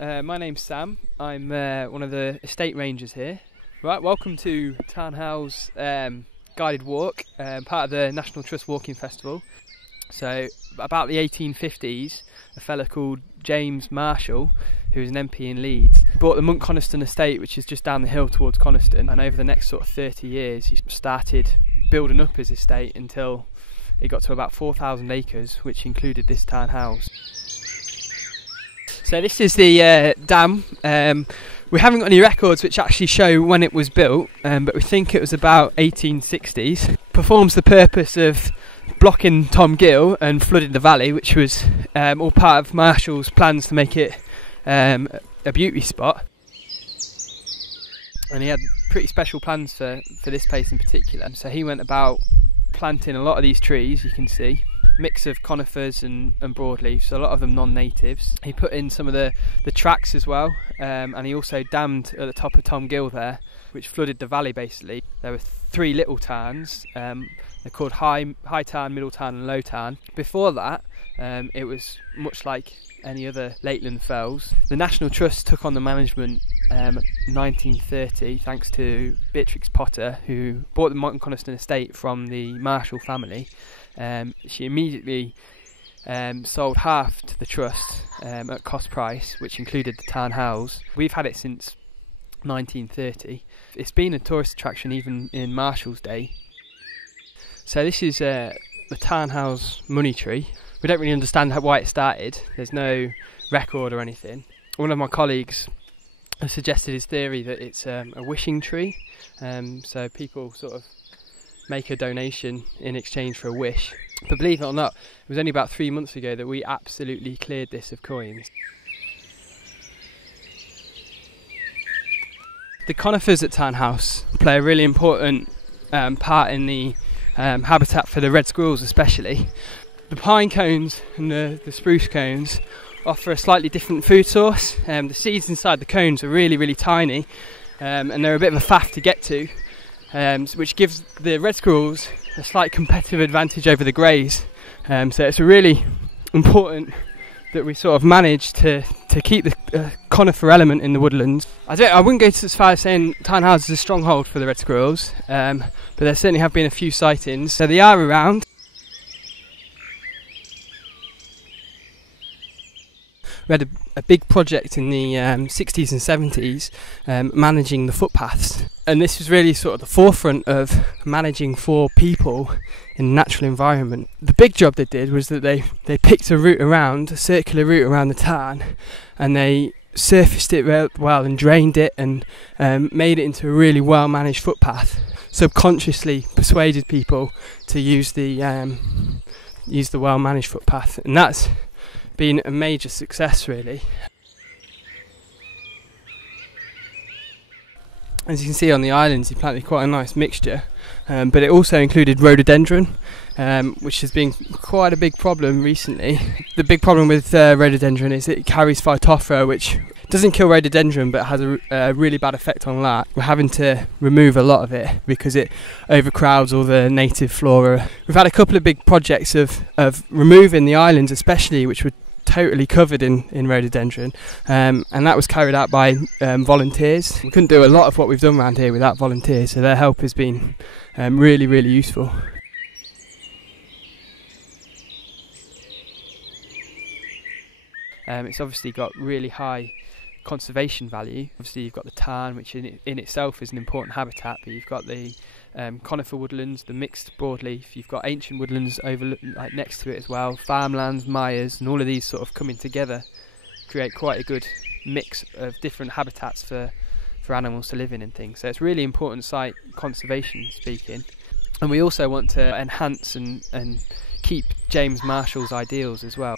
My name's Sam. I'm one of the estate rangers here. Right, welcome to Tarn Hows guided walk, part of the National Trust Walking Festival. So, about the 1850s, a fella called James Marshall, who was an MP in Leeds, bought the Monk Coniston estate, which is just down the hill towards Coniston, and over the next sort of 30 years he started building up his estate until it got to about 4,000 acres, which included this Tarn Hows. So this is the dam. We haven't got any records which actually show when it was built, but we think it was about 1860s. Performs the purpose of blocking Tom Gill and flooding the valley, which was all part of Marshall's plans to make it a beauty spot. And he had pretty special plans for this place in particular. So he went about planting a lot of these trees, you can see. Mix of conifers and broadleafs, a lot of them non-natives. He put in some of the tracks as well, and he also dammed at the top of Tom Gill there, which flooded the valley basically. There were three little tarns, they're called High Tarn, Middle Tarn and Low Tarn. Before that, it was much like any other Lakeland fells. The National Trust took on the management in 1930 thanks to Beatrix Potter, who bought the Monk Coniston estate from the Marshall family. She immediately sold half to the trust at cost price, which included the Tarn Hows. We've had it since 1930. It's been a tourist attraction even in Marshall's day. So this is the Tarn Hows money tree. We don't really understand why it started. There's no record or anything. One of my colleagues has suggested his theory that it's a wishing tree. So people sort of make a donation in exchange for a wish. But believe it or not, it was only about 3 months ago that we absolutely cleared this of coins. The conifers at Tarn Hows play a really important part in the habitat for the red squirrels especially. The pine cones and the spruce cones offer a slightly different food source. The seeds inside the cones are really, really tiny, and they're a bit of a faff to get to. Which gives the red squirrels a slight competitive advantage over the greys. So it's really important that we sort of manage to keep the conifer element in the woodlands. I wouldn't go as far as saying Tarn Hows is a stronghold for the red squirrels, but there certainly have been a few sightings, so they are around. We had a big project in the 60s and 70s managing the footpaths, and this was really sort of the forefront of managing for people in a natural environment. The big job they did was that they picked a circular route around the tarn, and they surfaced it well and drained it and made it into a really well managed footpath. Subconsciously persuaded people to use the well managed footpath, and that's been a major success really. As you can see on the islands, he planted quite a nice mixture, but it also included rhododendron, which has been quite a big problem recently. The big problem with rhododendron is that it carries phytophthora, which doesn't kill rhododendron but has a really bad effect on larch. We're having to remove a lot of it because it overcrowds all the native flora. We've had a couple of big projects of removing the islands especially, which were totally covered in rhododendron, and that was carried out by volunteers. We couldn't do a lot of what we've done around here without volunteers, so their help has been really, really useful. It's obviously got really high conservation value. Obviously you've got the tarn, which in itself is an important habitat, but you've got the conifer woodlands, the mixed broadleaf, you've got ancient woodlands next to it as well, farmlands, mires, and all of these sort of coming together create quite a good mix of different habitats for animals to live in and things. So it's really important site conservation speaking. And we also want to enhance and keep James Marshall's ideals as well.